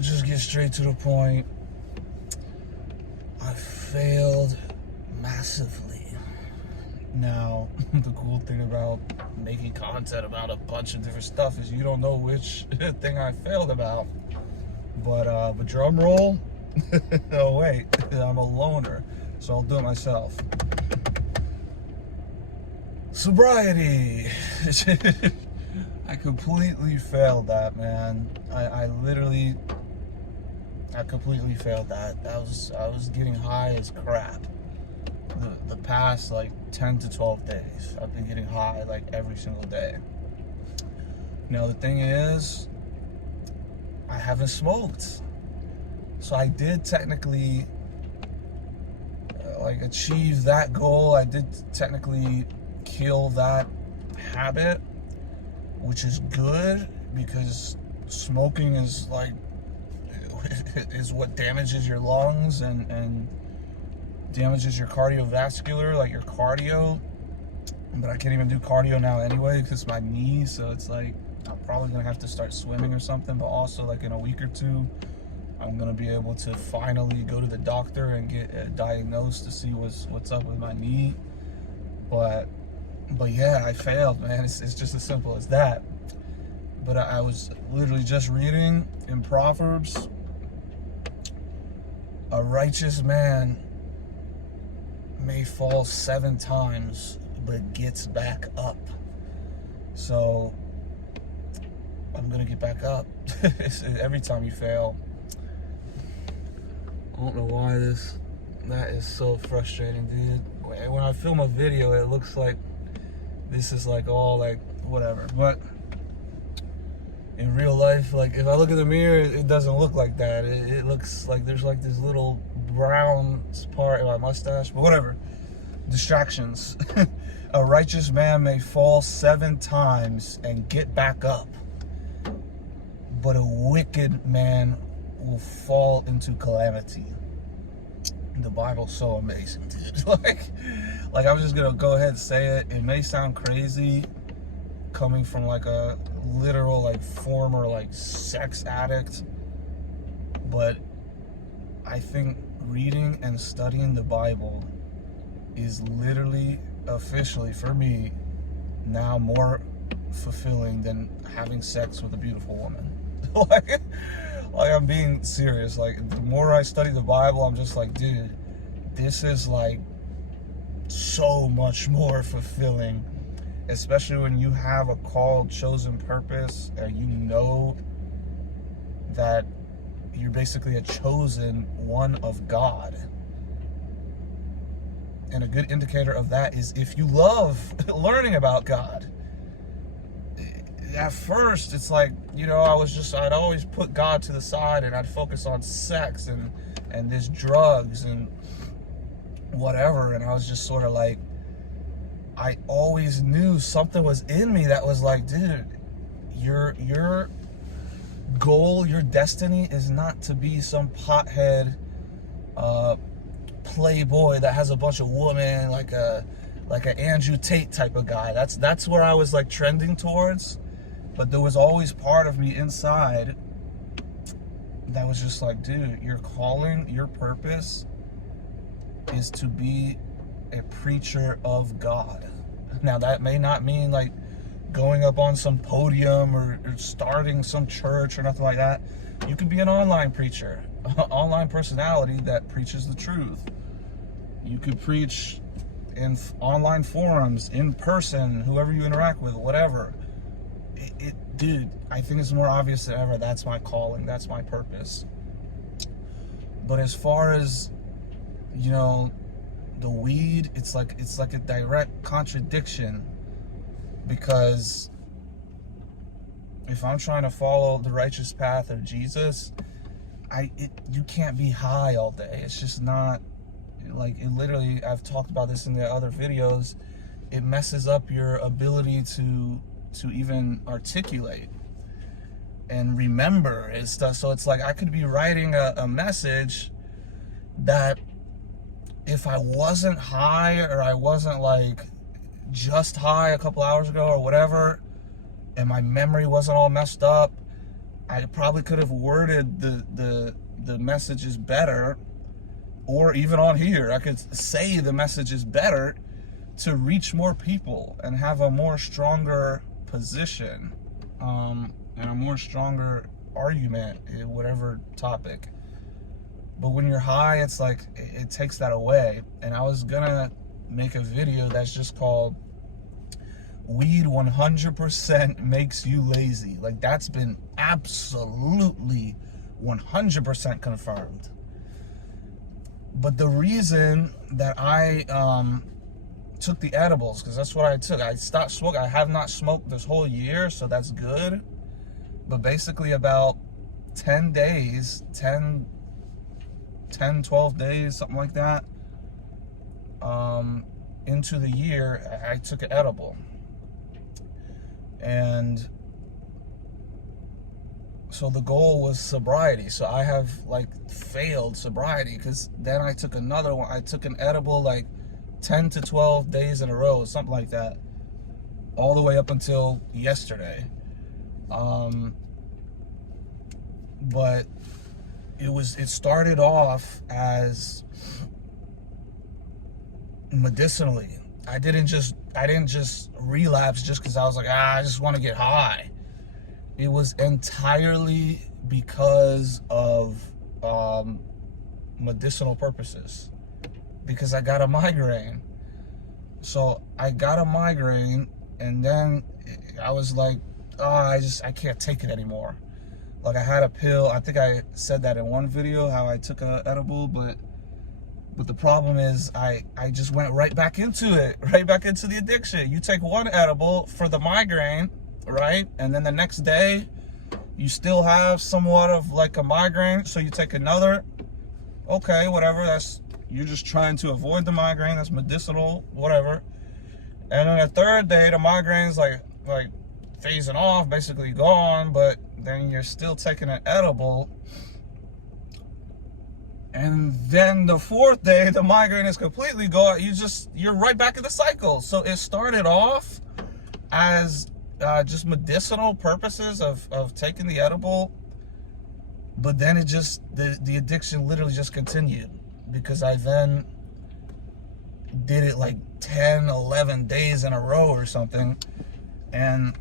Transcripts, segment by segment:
gonna just get straight to the point. I failed massively. Now, the cool thing about making content about a bunch of different stuff is you don't know which thing I failed about. But drum roll. Oh wait, I'm a loner, so I'll do it myself. Sobriety. I completely failed that, man. I completely failed that. I was getting high as crap. The past like 10 to 12 days, I've been getting high like every single day. Now the thing is, I haven't smoked, so I did technically like achieve that goal. I did technically kill that habit, which is good because smoking is like is what damages your lungs and damages your cardiovascular, like your cardio. But I can't even do cardio now anyway because my knee, so it's like I'm probably gonna have to start swimming or something. But also like in a week or two, I'm gonna be able to finally go to the doctor and get diagnosed to see what's up with my knee. But yeah, I failed, man. It's just as simple as that. But I was literally just reading in Proverbs, a righteous man may fall 7 times, but gets back up. So I'm gonna get back up. Every time you fail. I don't know why that is so frustrating, dude. When I film a video, it looks like this is like all like whatever, but in real life, like if I look in the mirror, it doesn't look like that. It looks like there's like this little brown part in my mustache, but whatever. Distractions. A righteous man may fall 7 times and get back up, but a wicked man will fall into calamity. The Bible's so amazing, dude. Like I'm just gonna go ahead and say it. It may sound crazy coming from like a literal like former like sex addict, but I think reading and studying the Bible is literally officially for me now more fulfilling than having sex with a beautiful woman. like I'm being serious. Like the more I study the Bible, I'm just like, dude, this is like so much more fulfilling, especially when you have a called, chosen purpose and you know that you're basically a chosen one of God. And a good indicator of that is if you love learning about God. At first, it's like, you know, I'd always put God to the side and I'd focus on sex and this drugs and whatever. And I was just sort of like, I always knew something was in me that was like, dude, your goal, your destiny is not to be some pothead playboy that has a bunch of women, like an Andrew Tate type of guy. That's where I was like trending towards. But there was always part of me inside that was just like, dude, your calling, your purpose is to be a preacher of God. Now that may not mean like going up on some podium or starting some church or nothing like that. You can be an online preacher, online personality that preaches the truth. You could preach in online forums, in person, whoever you interact with, whatever. Dude, I think it's more obvious than ever. That's my calling. That's my purpose. But as far as, you know, the weed, it's like a direct contradiction, because if I'm trying to follow the righteous path of Jesus, you can't be high all day. It's just not like it. Literally, I've talked about this in the other videos. It messes up your ability to even articulate and remember and stuff. So it's like I could be writing a message that if I wasn't high, or I wasn't like just high a couple hours ago or whatever, and my memory wasn't all messed up, I probably could have worded the messages better, or even on here, I could say the messages better to reach more people and have a more stronger position, and a more stronger argument in whatever topic. But when you're high, it's like, it takes that away. And I was gonna make a video that's just called Weed 100% Makes You Lazy. Like, that's been absolutely 100% confirmed. But the reason that I took the edibles, because that's what I took. I stopped smoking. I have not smoked this whole year, so that's good. But basically about 10 days, 12 days, something like that, into the year, I took an edible. And so the goal was sobriety. So I have like failed sobriety, because then I took another one. I took an edible like 10 to 12 days in a row, something like that, all the way up until yesterday. But it started off as medicinally. I didn't just relapse just because I was like, I just want to get high. It was entirely because of medicinal purposes, because I got a migraine. So I got a migraine, and then I was like, I can't take it anymore. Like, I had a pill. I think I said that in one video, how I took a edible, but the problem is I just went right back into it, right back into the addiction. You take one edible for the migraine, right? And then the next day, you still have somewhat of like a migraine, so you take another. Okay, whatever, you're just trying to avoid the migraine, that's medicinal, whatever. And then the third day, the migraine's like phasing off, basically gone, but then you're still taking an edible. And then the fourth day, the migraine is completely gone. You're right back in the cycle. So it started off as just medicinal purposes of taking the edible, but then it just, the addiction literally just continued, because I then did it like 10, 11 days in a row or something. And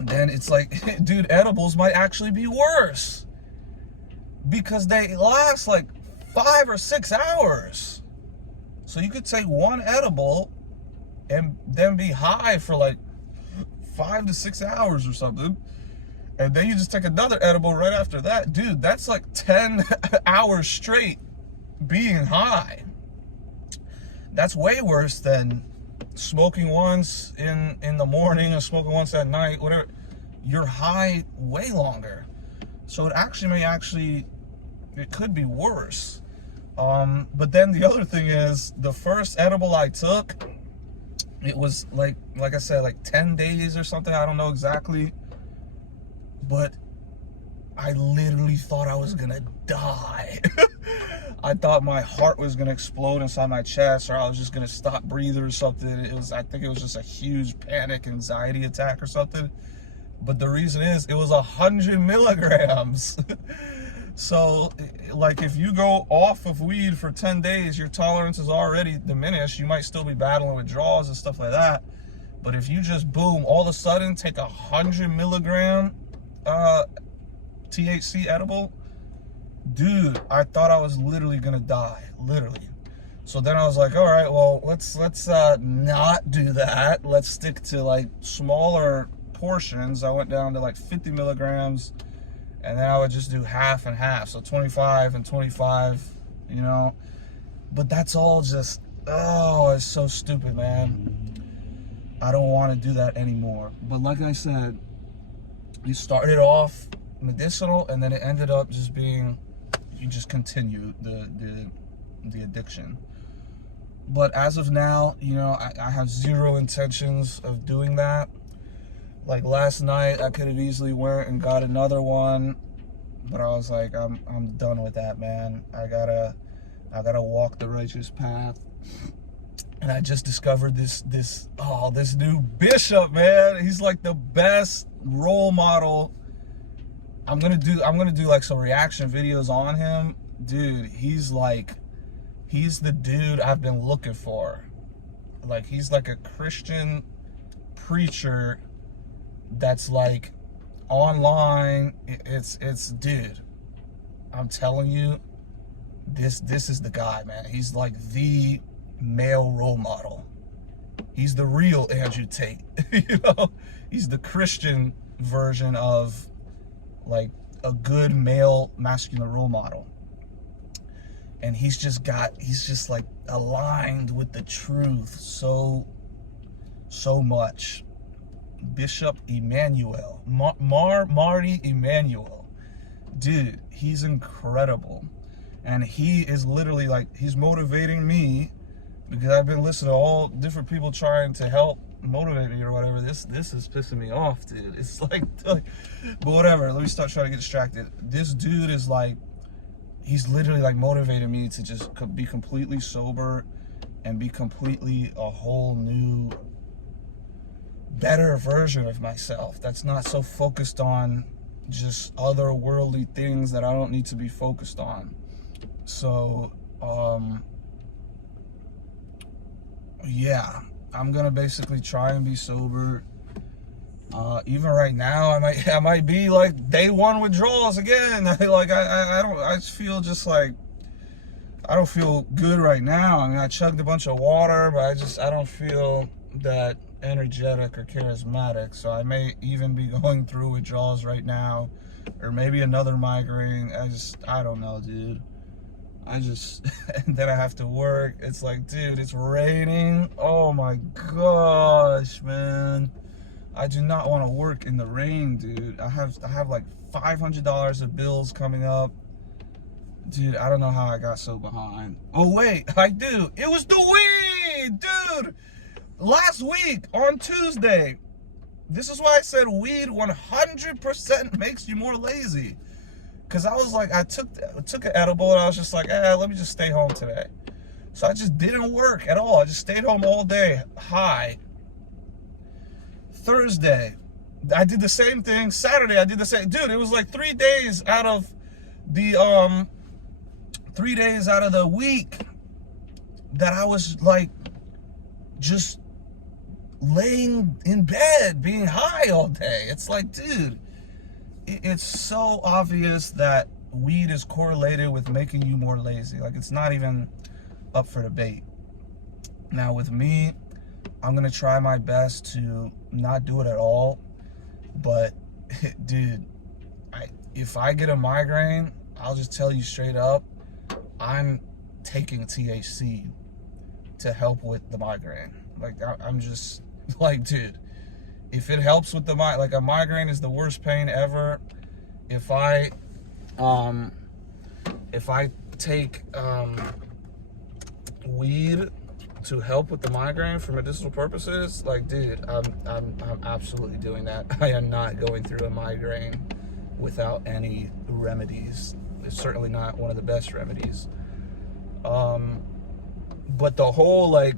then it's like, dude, edibles might actually be worse, because they last like 5 or 6 hours. So you could take one edible and then be high for like 5 to 6 hours or something. And then you just take another edible right after that. Dude, that's like 10 hours straight being high. That's way worse than smoking once in the morning and smoking once at night, whatever. You're high way longer. So it could be worse. But then the other thing is, the first edible I took, it was like I said, like 10 days or something. I don't know exactly. But I literally thought I was gonna die. I thought my heart was gonna explode inside my chest, or I was just gonna stop breathing or something. I think it was just a huge panic, anxiety attack or something. But the reason is, it was 100 milligrams. So, like, if you go off of weed for 10 days, your tolerance is already diminished. You might still be battling withdrawals and stuff like that. But if you just, boom, all of a sudden take 100 milligram THC edible, dude, I thought I was literally gonna die, literally. So then I was like, all right, well, let's not do that. Let's stick to like smaller portions. I went down to like 50 milligrams, and then I would just do half and half, so 25 and 25, you know. But that's all just, oh, it's so stupid, man. I don't want to do that anymore. But like I said, you started off medicinal, and then it ended up just being, you just continue the addiction. But as of now, you know, I have zero intentions of doing that. Like last night, I could have easily went and got another one, but I was like, I'm done with that, man. I gotta walk the righteous path. And I just discovered this new bishop, man. He's like the best role model I'm gonna do like some reaction videos on him. Dude, he's the dude I've been looking for. Like, he's like a Christian preacher that's like online. It's dude, I'm telling you, this is the guy, man. He's like the male role model. He's the real Andrew Tate. You know, he's the Christian version of like a good male masculine role model. And he's just like aligned with the truth so much. Bishop Emmanuel, Marty Emmanuel, dude, he's incredible. And he is literally like, he's motivating me, because I've been listening to all different people trying to help motivate me or whatever. This is pissing me off, dude. It's like, but whatever, let me stop trying to get distracted. This dude is like, he's literally like motivating me to just be completely sober and be completely a whole new, better version of myself that's not so focused on just otherworldly things that I don't need to be focused on. So yeah, I'm gonna basically try and be sober. Even right now, I might be like day one withdrawals again. Like I just feel just like I don't feel good right now. I mean, I chugged a bunch of water, but I don't feel that energetic or charismatic. So I may even be going through withdrawals right now, or maybe another migraine. I don't know, dude. And then I have to work. It's like, dude, it's raining. Oh my gosh, man. I do not want to work in the rain, dude. I have like $500 of bills coming up. Dude, I don't know how I got so behind. Oh wait, I do. It was the weed, dude. Last week on Tuesday. This is why I said weed 100% makes you more lazy. Cause I was like, I took an edible and I was just like, let me just stay home today. So I just didn't work at all. I just stayed home all day, high. Thursday, I did the same thing. Saturday, I did the same. Dude, it was like 3 days out of the 3 days out of the week that I was like just laying in bed, being high all day. It's like, dude, it's so obvious that weed is correlated with making you more lazy. Like, it's not even up for debate. Now with me, I'm gonna try my best to not do it at all. But dude, if I get a migraine, I'll just tell you straight up, I'm taking THC to help with the migraine. Like, I'm just like, dude, if it helps with the like, a migraine is the worst pain ever. If I take weed to help with the migraine for medicinal purposes, like, dude, I'm absolutely doing that. I am not going through a migraine without any remedies. It's certainly not one of the best remedies. But the whole like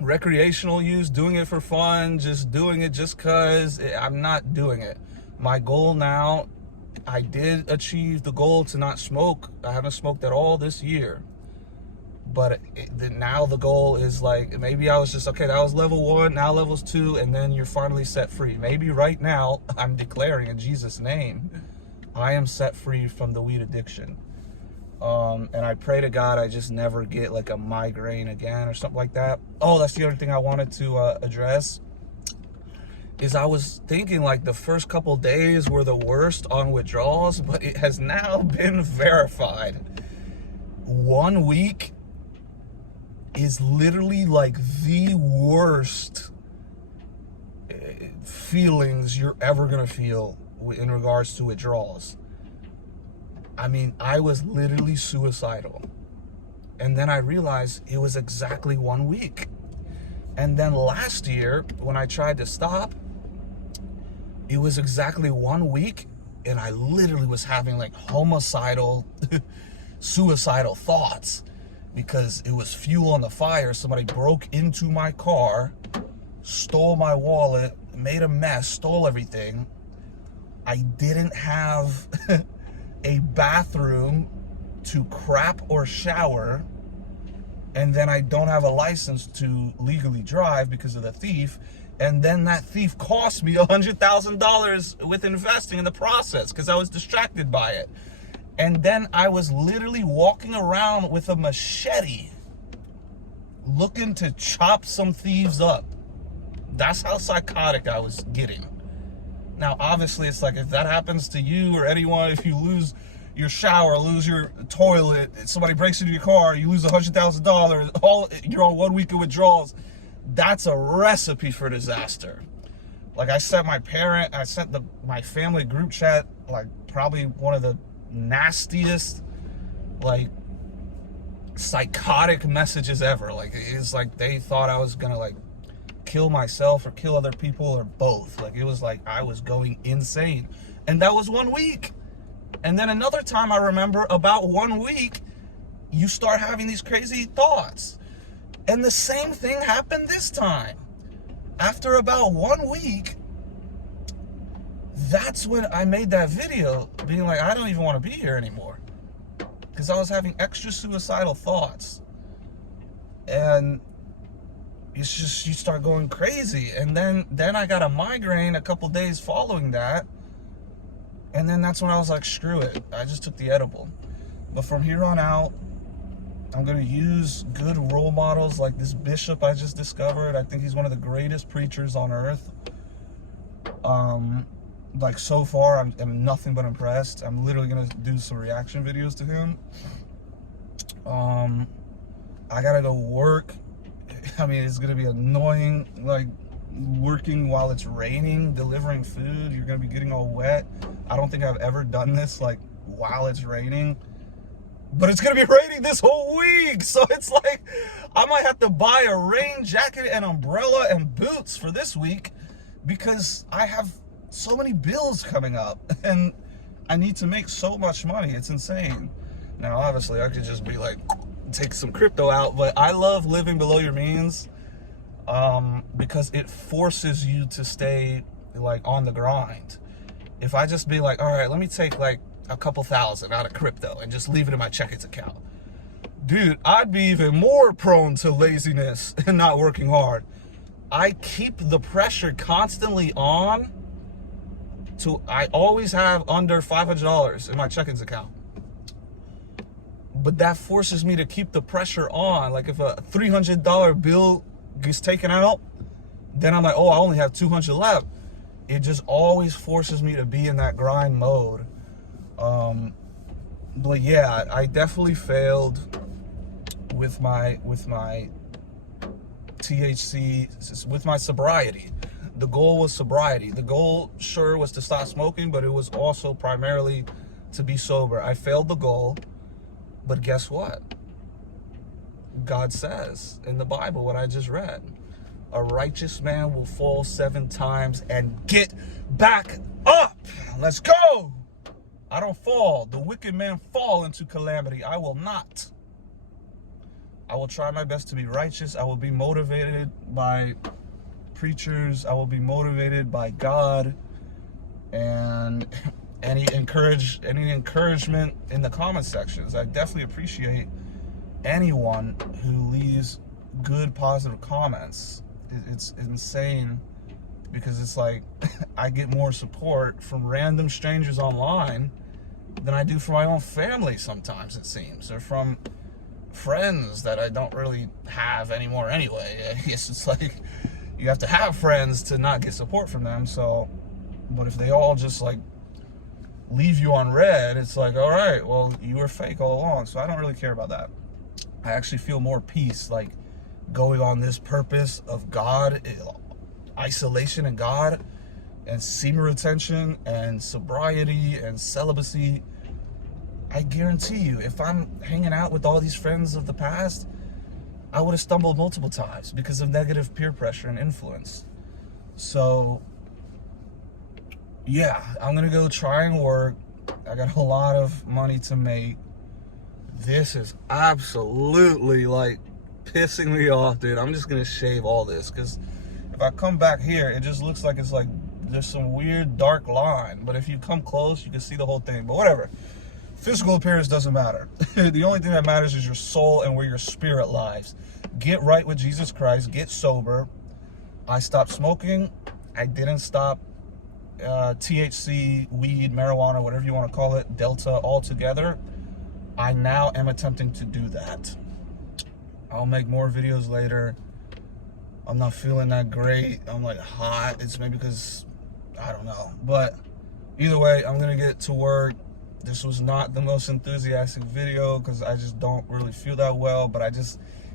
recreational use, doing it for fun, just doing it just cause, I'm not doing it. My goal now, I did achieve the goal to not smoke. I haven't smoked at all this year. But now the goal is like, maybe I was just, okay, that was level 1, now level's 2, and then you're finally set free. Maybe right now, I'm declaring in Jesus' name, I am set free from the weed addiction. And I pray to God I just never get like a migraine again or something like that. Oh, that's the other thing I wanted to address. Is I was thinking like the first couple days were the worst on withdrawals, but it has now been verified. 1 week is literally like the worst feelings you're ever gonna feel in regards to withdrawals. I mean, I was literally suicidal. And then I realized it was exactly 1 week. And then last year, when I tried to stop, it was exactly 1 week, and I literally was having like homicidal, suicidal thoughts, because it was fuel on the fire. Somebody broke into my car, stole my wallet, made a mess, stole everything. I didn't have a bathroom to crap or shower, and then I don't have a license to legally drive because of the thief, and then that thief cost me $100,000 with investing in the process because I was distracted by it. And then I was literally walking around with a machete looking to chop some thieves up. That's how psychotic I was getting. Now, obviously, it's like if that happens to you or anyone, if you lose your shower, lose your toilet, somebody breaks into your car, you lose $100,000, you're on 1 week of withdrawals, that's a recipe for disaster. Like I sent my my family group chat, like probably one of the nastiest, like psychotic messages ever. Like it's like they thought I was gonna like kill myself or kill other people or both. Like it was like I was going insane. And that was 1 week. And then another time I remember, about 1 week, you start having these crazy thoughts. And the same thing happened this time. After about 1 week, that's when I made that video being like, I don't even want to be here anymore. Because I was having extra suicidal thoughts. And it's just, you start going crazy. And then I got a migraine a couple days following that. And then that's when I was like, screw it. I just took the edible. But from here on out, I'm going to use good role models like this bishop I just discovered. I think he's one of the greatest preachers on earth. Like so far, I'm nothing but impressed. I'm literally going to do some reaction videos to him. I got to go work. I mean, it's going to be annoying, like working while it's raining, delivering food. You're going to be getting all wet. I don't think I've ever done this like while it's raining, but it's going to be raining this whole week. So it's like, I might have to buy a rain jacket and umbrella and boots for this week because I have so many bills coming up and I need to make so much money. It's insane. Now, obviously I could just be like, take some crypto out, but I love living below your means. Because it forces you to stay like on the grind. If I just be like, all right, let me take like a couple thousand out of crypto and just leave it in my checkings account, dude, I'd be even more prone to laziness and not working hard. I keep the pressure constantly on I always have under $500 in my checkings account. But that forces me to keep the pressure on. Like if a $300 bill gets taken out, then I'm like, oh, I only have 200 left. It just always forces me to be in that grind mode. But yeah, I definitely failed with my THC, with my sobriety. The goal was sobriety. The goal, sure, was to stop smoking, but it was also primarily to be sober. I failed the goal, but guess what? God says in the Bible, what I just read, a righteous man will fall 7 times and get back up. Let's go. I don't fall. The wicked man fall into calamity. I will not. I will try my best to be righteous. I will be motivated by preachers. I will be motivated by God, and any encouragement in the comment sections. I definitely appreciate anyone who leaves good, positive comments. It's insane because it's like I get more support from random strangers online than I do from my own family sometimes, it seems, or from friends that I don't really have anymore anyway. I guess it's like you have to have friends to not get support from them. So, but if they all just like leave you on red, it's like, all right, well, you were fake all along. So I don't really care about that. I actually feel more peace, like going on this purpose of God, isolation in God, and semen retention and sobriety and celibacy. I guarantee you, if I'm hanging out with all these friends of the past, I would have stumbled multiple times because of negative peer pressure and influence. So yeah, I'm gonna go try and work. I got a lot of money to make. This is absolutely like pissing me off, dude. I'm just gonna shave all this because if I come back here, it just looks like it's like there's some weird dark line, but if you come close, you can see the whole thing. But whatever. Physical appearance doesn't matter. The only thing that matters is your soul and where your spirit lies. Get right with Jesus Christ. Get sober. I stopped smoking. I didn't stop THC, weed, marijuana, whatever you want to call it, Delta altogether. I now am attempting to do that. I'll make more videos later. I'm not feeling that great. I'm like hot. It's maybe because, I don't know. But either way, I'm going to get to work. This was not the most enthusiastic video because I just don't really feel that well. But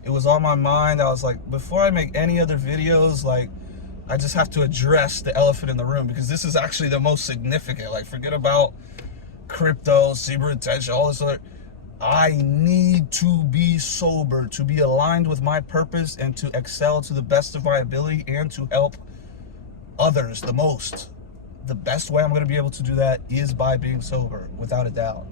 it was on my mind. I was like, before I make any other videos, like, I just have to address the elephant in the room because this is actually the most significant. Like, forget about crypto, cyber attention, all this other. I need to be sober, to be aligned with my purpose and to excel to the best of my ability and to help others the most. The best way I'm going to be able to do that is by being sober, without a doubt.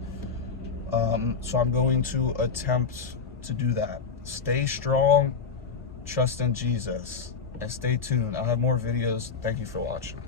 So I'm going to attempt to do that. Stay strong, trust in Jesus, and stay tuned. I'll have more videos. Thank you for watching.